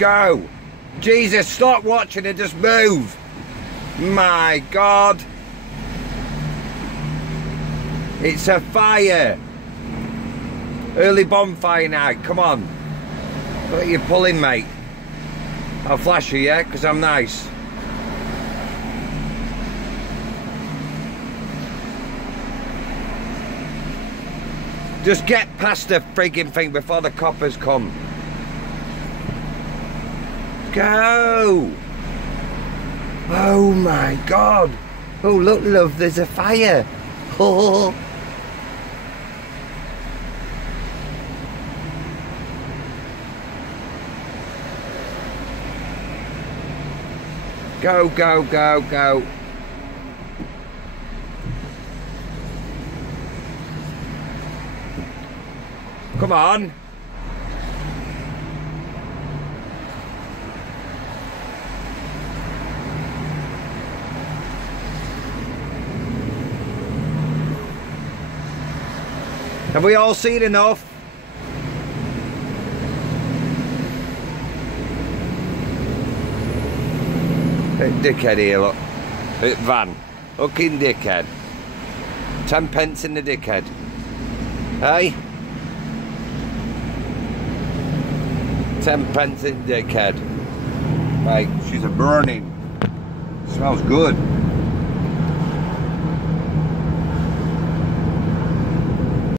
Go. Jesus, stop watching and just move. My God. It's a fire. Early bonfire night, come on. What are you pulling, mate? I'll flash you, yeah? Because I'm nice. Just get past the frigging thing before the coppers come. Go! Oh my God! Oh look, love, there's a fire! Oh! Go, go, go, go! Come on! Have we all seen enough? Dickhead here, look. Van. Fucking dickhead. 10 pence in the dickhead. Hey? 10 pence in dickhead. Right, she's a burning. Smells good.